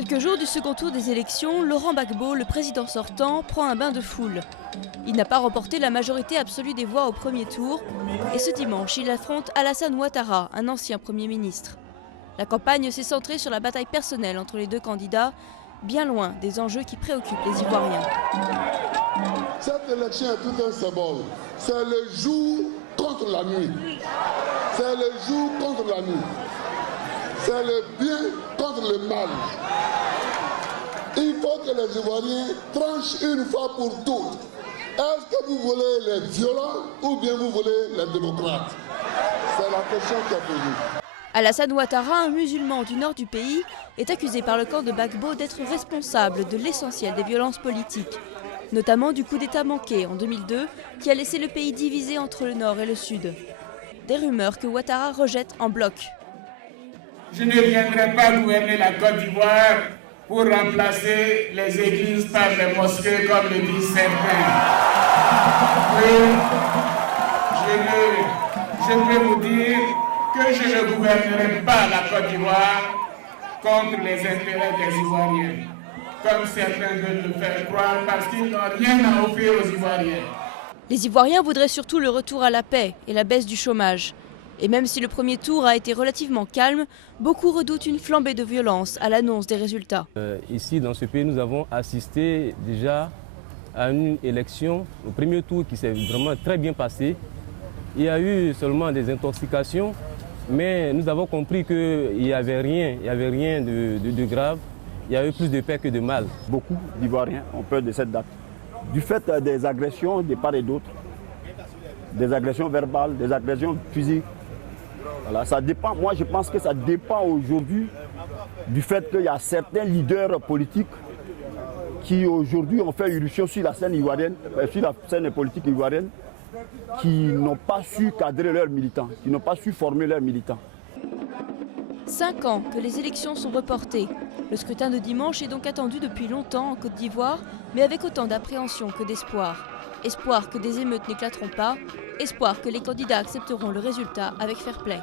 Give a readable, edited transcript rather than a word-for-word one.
quelques jours du second tour des élections, Laurent Gbagbo, le président sortant, prend un bain de foule. Il n'a pas remporté la majorité absolue des voix au premier tour et ce dimanche, il affronte Alassane Ouattara, un ancien Premier ministre. La campagne s'est centrée sur la bataille personnelle entre les deux candidats, bien loin des enjeux qui préoccupent les Ivoiriens. Cette élection est tout un symbole. C'est le jour contre la nuit. C'est le jour contre la nuit. C'est le bien contre le mal. Il faut que les Ivoiriens tranchent une fois pour toutes. Est-ce que vous voulez les violents ou bien vous voulez les démocrates? C'est la question qui est posée. Alassane Ouattara, un musulman du nord du pays, est accusé par le camp de Gbagbo d'être responsable de l'essentiel des violences politiques, notamment du coup d'État manqué en 2002 qui a laissé le pays divisé entre le nord et le sud. Des rumeurs que Ouattara rejette en bloc. Je ne viendrai pas gouverner la Côte d'Ivoire pour remplacer les églises par les mosquées comme le disent certains. Je peux vous dire que je ne gouvernerai pas la Côte d'Ivoire contre les intérêts des Ivoiriens, comme certains veulent le faire croire parce qu'ils n'ont rien à offrir aux Ivoiriens. Les Ivoiriens voudraient surtout le retour à la paix et la baisse du chômage. Et même si le premier tour a été relativement calme, beaucoup redoutent une flambée de violence à l'annonce des résultats. Ici, dans ce pays, nous avons assisté déjà à une élection, au premier tour qui s'est vraiment très bien passé. Il y a eu seulement des intoxications, mais nous avons compris qu'il n'y avait rien de grave. Il y a eu plus de paix que de mal. Beaucoup d'Ivoiriens ont peur de cette date. Du fait des agressions de part et d'autre, des agressions verbales, des agressions physiques. Voilà, ça dépend. Moi, je pense que ça dépend aujourd'hui du fait qu'il y a certains leaders politiques qui aujourd'hui ont fait irruption sur la scène ivoirienne, sur la scène politique ivoirienne, qui n'ont pas su cadrer leurs militants, qui n'ont pas su former leurs militants. 5 ans que les élections sont reportées. Le scrutin de dimanche est donc attendu depuis longtemps en Côte d'Ivoire, mais avec autant d'appréhension que d'espoir. Espoir que des émeutes n'éclateront pas, espoir que les candidats accepteront le résultat avec fair play.